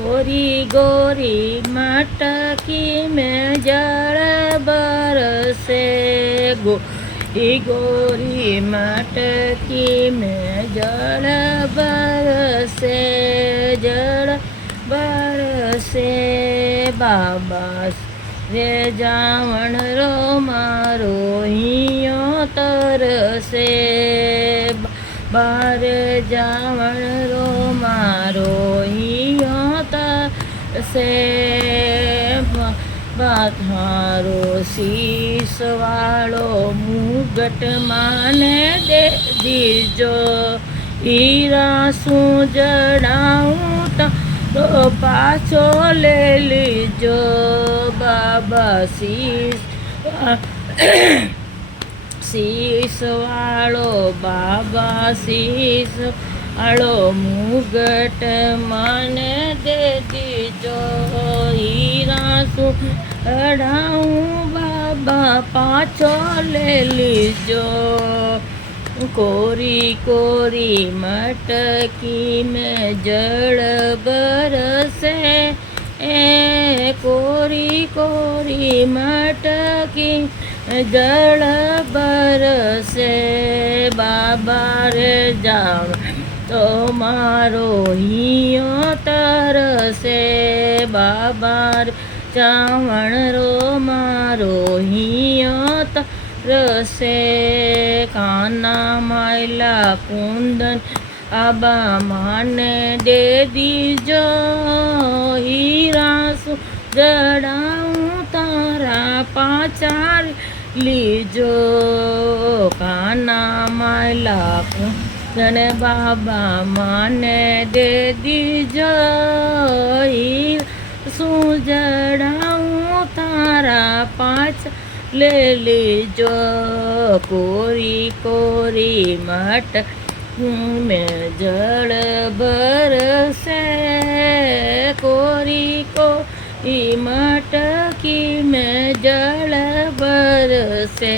गोरी गोरी मटकी में जल बरसे गोरी गोरी मटकी में जल बरसे जल बरसे बाबा रे जावण रो मारो हियो तरसे बार जावण रो मारो हियो तरसे बाथारो शीश वालो मुगट माने दे दीजो हीरा सू जड़ाऊं तो पाछो ले लीजो बाबा शीश वालो बाबा शीश वालो मुगट माने दे दीजो हीरा सू चढ़ाऊं बाबा पाछो ले लीजो कोरी कोरी मटकी में जल बरसे कोरी कोरी मटकी जल बरसे बाबा रे जाम तो मारो हियो तरसे बाबा रे जावण रो मारो हियो तरसे काना मायला कुंदन आबा माने दे दीजो हीरा सु जड़ाऊं तारा पाचार लीजो काना मायला कुंदन बाबा माने दे दीजो हीरा सु जड़ाऊं तारा पाचार ले लीजो कोरी कोरी मट में जल बरसे कोरी कोरी मटकी में जल बरसे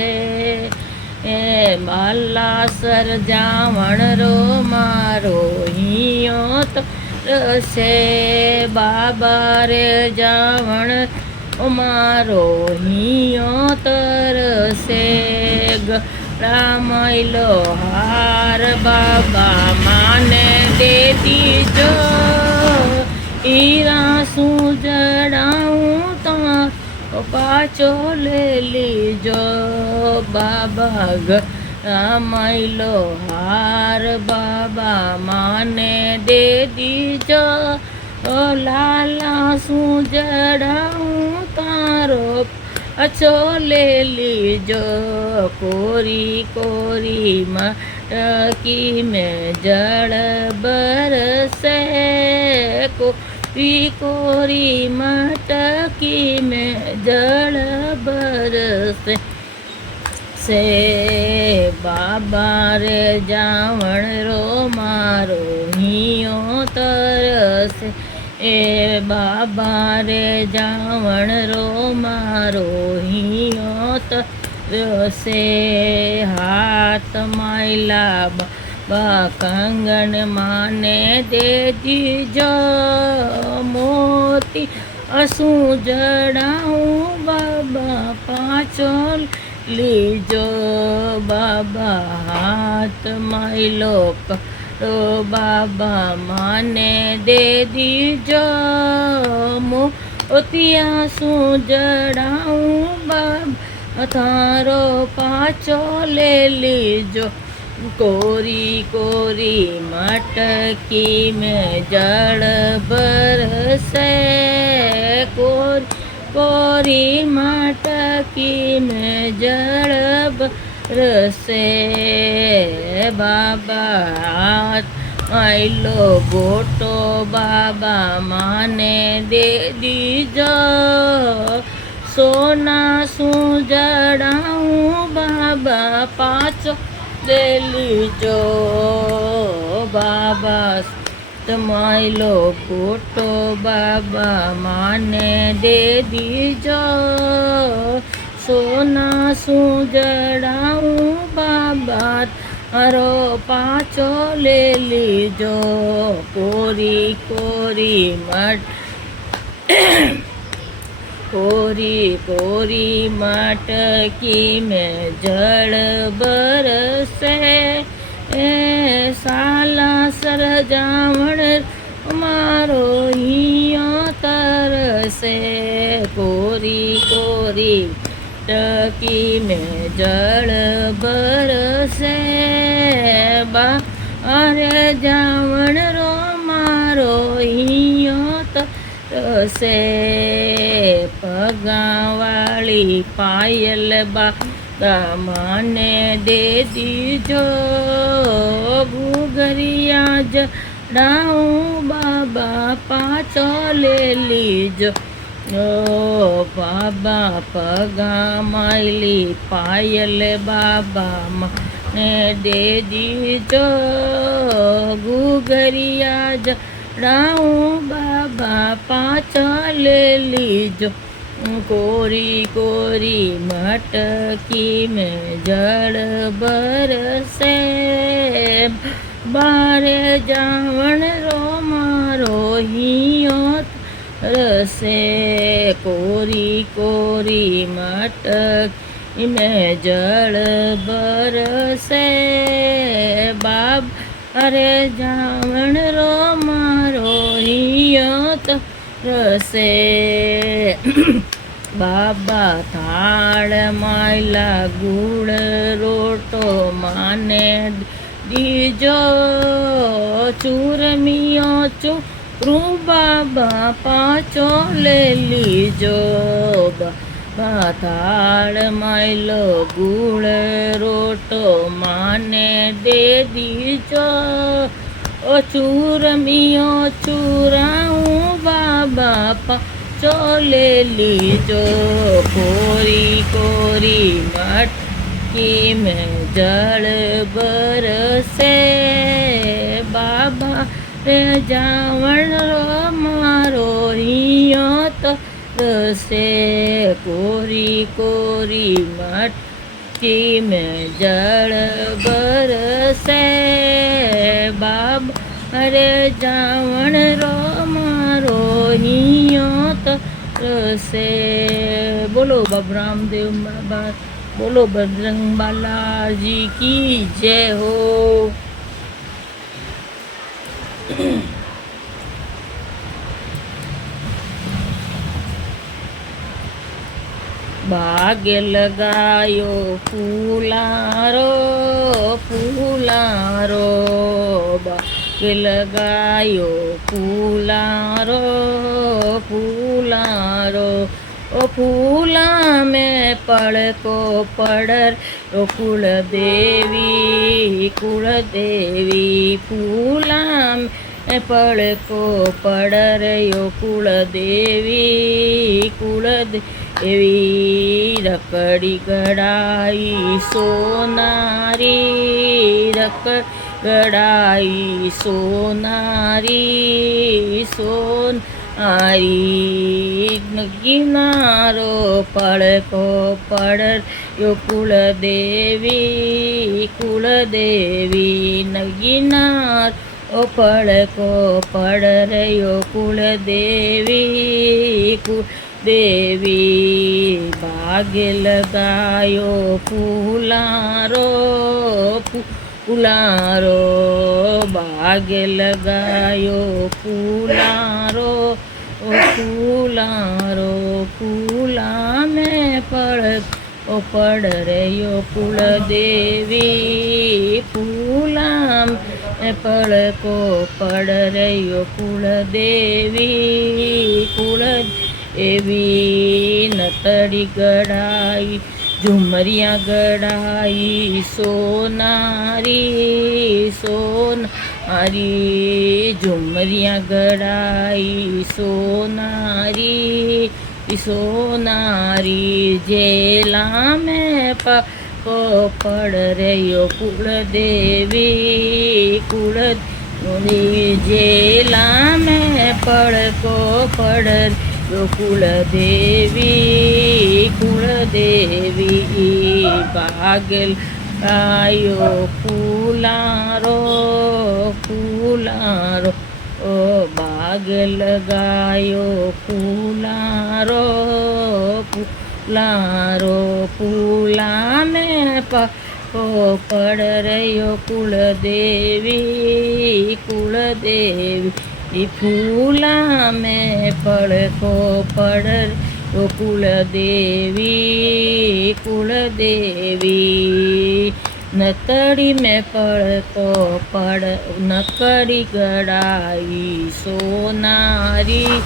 बाला सर जावण रो मारो हियो तरसे बाबा रे जावण मारो हियो तरसे रामैलो हार बाबा माने दे दीजो हीरा सू जड़ाऊं तो पाछो ले लीजो बाबा रामैलो हार बाबा माने दे दीजो लाला सू जड़ाऊं तारो अच्छो ले लीजो कोरी कोरी मटकी में जल बरसे कोरी कोरी मटकी में जल बरसे से बाबा रे जावण रो मारो हियो तरसे बाबा रे जावण रो मारो हियो तरसे हाथ मायला बाबा कंगन माने दे दीजो मोती असू जड़ाऊं बाबा पाछो लीजो बाबा हाथ मायलो तो बाबा माने दे दीजो मोतिया सू जड़ाऊं बाबा थारो पाछो ले लीजो कोरी कोरी मटकी में जल बरसे कोरी कोरी मटकी में जल बरसे बाबा हाथ मायलो गोटो बाबा माने दे दीजो सोना सू जड़ाऊं बाबा पाछो ले लीजो बाबा मायलो गोटो बाबा माने दे दीजो सोना सू जड़ाऊं बाबा મારો પાછો લે લીજો. કોરી કોરી कोरी कोरी मटकी में जल बरसे साला सर जावण मारो हियो तरसे. कोरी कोरी टकी में जल बरसे अरे जावण रो मारो हियो तरसे. पगावाली पायल बाबा माने दे दीजो. घूघरिया जड़ाऊं बाबा पाछो ले लीजो. ओ बाबा पगा मायली पायल बाबा माने दे दीजो. घूघरिया जड़ाऊं बाबा पाछो ले लीजो. कोरी कोरी मटकी में जल बरसे बारे जावण रो मारो हियो तरसे. कोरी कोरी मटकी में जल बरसे अरे जावण रो मारो हियो तरसे. बाबा थाળ માયલા ગુળ રોટો માને દીજો. ચૂરમિયો ચૂરું બાબા પાછો લે લીજો. બાબા થાળ માયલો ગુળ રોટો માને દે દીજો. ओ चूरमियो चूराऊं बाबा पाछो ले लीजो. कोरी कोरी मटकी में जल बरसे बाबा रे जावण रो मारो हियो तरसे. कोरी कोरी मटकी में जल बरसे बाबा अरे जावण रो मारो हियो तरसे. बोलो बाबा रामदेव बाबा, बोलो बजरंग बालाजी की जय हो. भाग्य लगायो फूलारो फूलारो. भाग्य लगायो फूलारो फूलारो. ओ फूला में पड़को पड़र ओ कुल देवी फूला में पड़को पड़र यो कुल देवी रकड़ी गड़ाई सोनारी. गड़ाई सोनारी किनारो पड़को पड़र यो कुल देवी नगिनार. ओ पड़को पड़र यो कुल देवी भाग्य लगायो फूलारो फूलारो. भाग्य लगायो फूलारो फूलारो. फूला में पड़ रहो कुल देवी फूला में पड़ रहो कुल देवी नतड़ी गड़ाई झुमरिया गड़ाई सोनारी झुमरिया गड़ाई सोनारी. जेला में को पड़ रहो कुल देवी जेला में पड़ रहो कुल देवी भाग्य આયો ફૂલારો ફૂલારો ઓ બાગ લગાયો ફૂલારો ફૂલારો ફૂલા મેં પકો પડ રહ્યો કુળદેવી કુળદેવી એ ફૂલા મેં પડકો પડ રહ્યો કુળદેવી કુળદેવી નકડી મેં પડતો પડ નકડી ગડાઈ સોનારી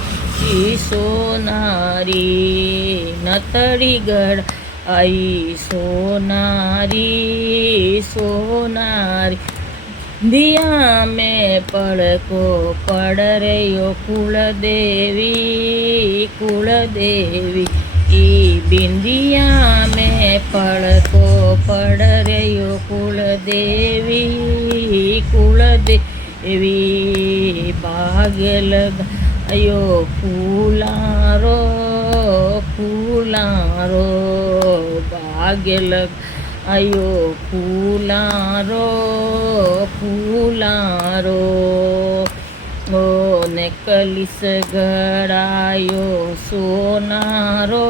સોનારી નતડી ગડાઈ સોનારી સોનારી દિયા મેં પડકો પડ રહ્યો કુળદેવી કુળદેવી ઈ બિંદિયા મેં પડકો પડ રહ્યો કુળદેવી કુળદેવી બાગ લગાયો ફૂલારો ફૂલારો બાગ લગાયો ફૂલારો ફૂલારો ઓ નેકલિસ ગળાયો સોનારો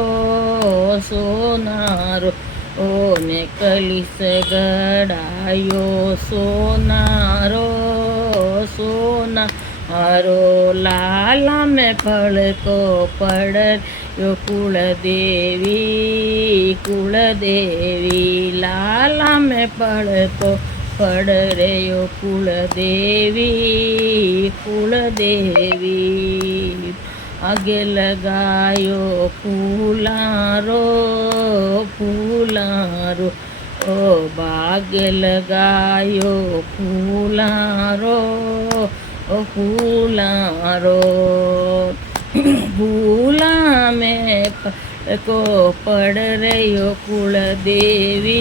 સોનારો ઓ નેકલિસ ગળાયો સોનારો સોનારો લાલા મેં પડકો પડ્યો કુળદેવી કુળદેવી લાલા મેં પડકો પડ રહ્યો કુળદેવી કુળદેવી આગે લગાયો ફૂલારો ફૂલારો ઓ બાગ લગાયો ફૂલારો ઓ ફૂલારો ફૂલા મેં પડકો પડ રહ્યો કુળદેવી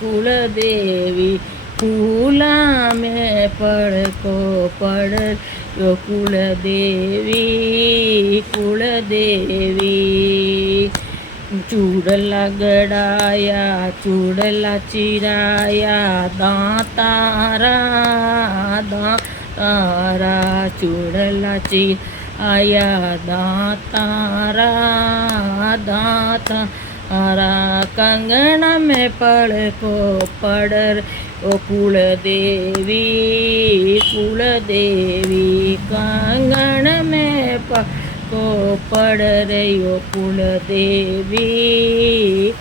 કુળદેવી ફૂલા મેં પડકો પડ રહ્યો કુળદેવી કુળદેવી ચૂડલા ગડાયા ચૂડલા ચિરાયા દાંતારા દાંતારા ચૂડલા ચિરાયા દાંતારા દાંતારા કંગણા મેં પડકો પડ ઓ કુળદેવી કુળદેવી કંગણ મેં પડકો પડ રહ્યો કુળદેવી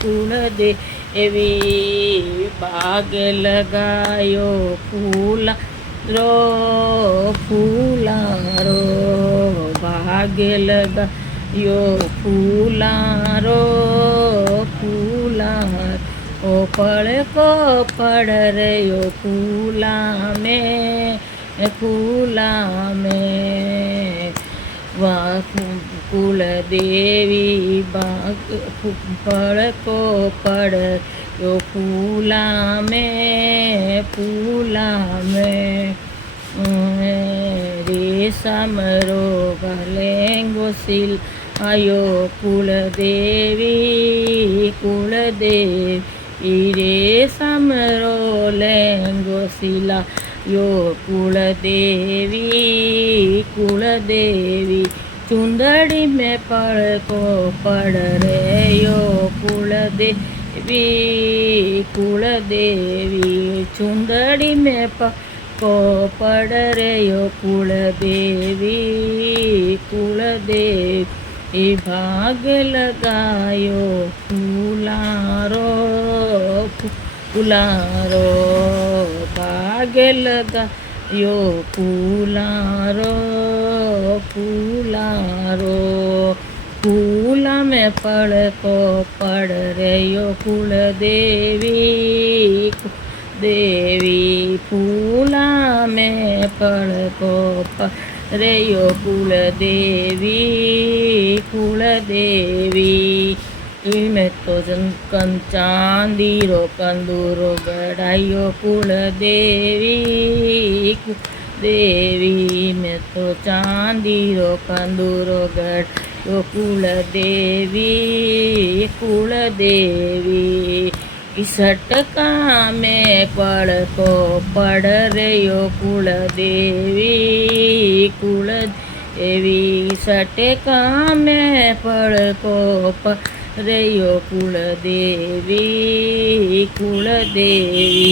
કુળદેવી બાગ લગાયો ફૂલારો ફૂલારો બાગ લગાયો ફૂલારો ફૂલારો ઓ પડકો પડ રહ્યો ફૂલા મેં વા કુળદેવી બાગ પડકો પડ રહ્યો ફૂલા મેં રેશમ રો ગલેંગો સિલ આયો કુળદેવી કુળદેવી રેશમ રો લેંગો સિલા યો કુળદેવી કુળદેવી ચુંદડી મેં પડકો પડ રહ્યો કુળદેવી કુળદેવી ચુંદડી મેં પડકો પડ રહ્યો કુળદેવી કુળદેવી ભાગ લગાયો ફૂલારો ફૂલારો ભાગ લગાયો ફૂલારો ફૂલારો ફૂલા મેં પડકો પડ રહ્યો કુળદેવી દેવી ફૂલા મેં પડકો પડ રહ્યો કુળદેવી કુળદેવી મેં તો ચાંદીરો કંદૂરો ગડાયો કુળદેવી દેવી મેં તો ચાંદીરો કંદૂરો ગડાયો કુળદેવી કુળદેવી ઈસટકા में पड़को पड़ रयो कुलदेवी कुलदेवी सटका में पड़को पड़ रयो कुलदेवी कुलदेवी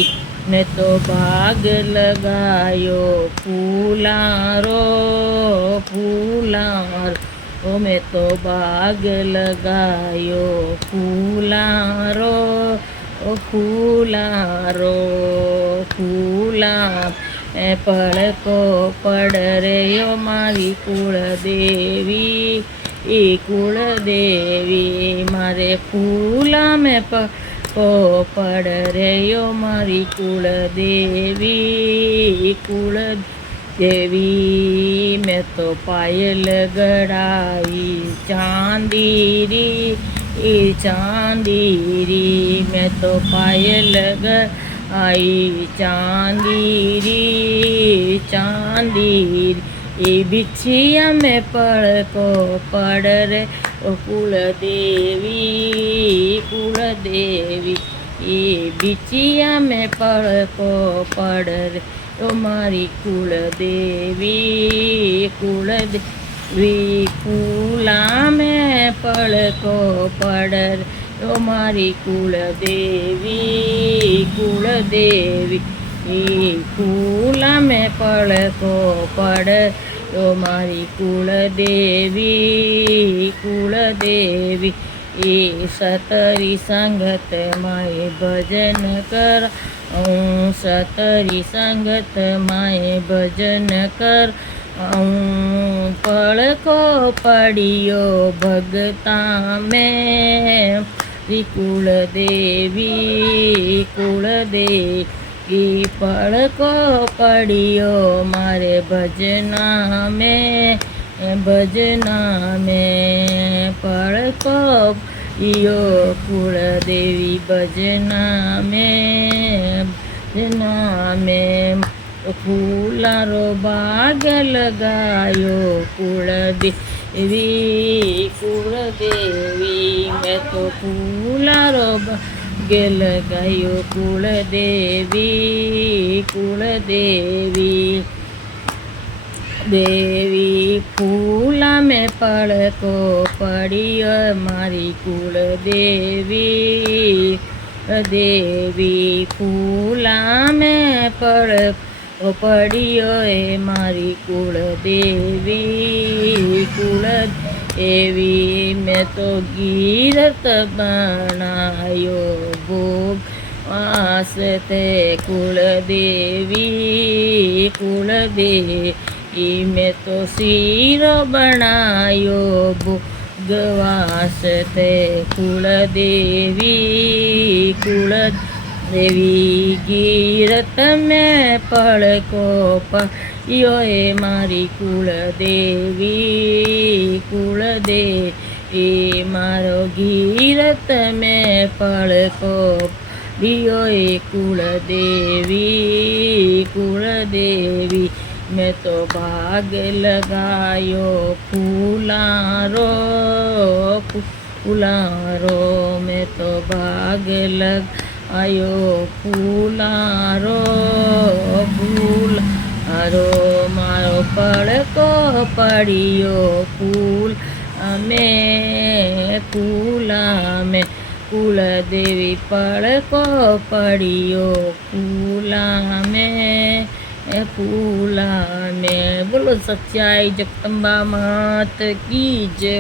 मैं तो भाग लगायो फूलारो फूलार ओ मैं तो भाग लगायो फूलारो ओ फूलारो फूला मैं पड़को पड़ रयो मारी कुलदेवी ई कुलदेवी मारे फूला में पड़को पड़ रयो मारी कुलदेवी कुलदेवी मैं तो पायल गड़ाई चांदीरी चांदीरी मैं तो पायल गड़ाई चांदीरी चांदीरी बिछिया में पड़को पड़ रे ओ कुलदेवी कुलदेवी बिछिया में पड़को पड़ रे ओ मारी कुलदेवी कुलदेवी फूला में पड़को पड़ रे ओ मारी कुलदेवी कुलदेवी फूला में पड़को पड़ तो मारी कुलदेवी कुलदेवी सतरी संगत माए भजन कर सतरी संगत माए भजन कर पड़को पड़ियो भगता में कुलदेवी कुलदेवी पड़को पड़ियो मारे भजना में पड़को यो कुलदेवी भजना में फूलारो बाग लगायो कुलदेवी कुलदेवी मैं तो फूलारो बाग लगायो कुलदेवी कुलदेवी देवी फूला में पड़को पड़ियो मारी कुलदेवी देवी फूला में पड़को पड़ियो मारी कुलदेवी कुलदेवी मैं तो गिरत बनायो भोग वास्ते कुलदेवी कुलदेवी मैं तो सिरो बनायो भोगवास्ते कुलदेवी कुलदेवी गिरत में पड़को पड़ियो मारी कुलदेवी कुलदेवी मारो गिरत में पड़को पड़ियो कुलदेवी कुलदेवी मैं तो भाग लगायो फूलारो फूलारो मैं तो भाग लगायो फूलारो फूलारो मारो पड़को पड़ियो फूल में फूला में कुलदेवी पड़को पड़ियो फूला में बोलो सच्चाई जगदम्बा मात की जय।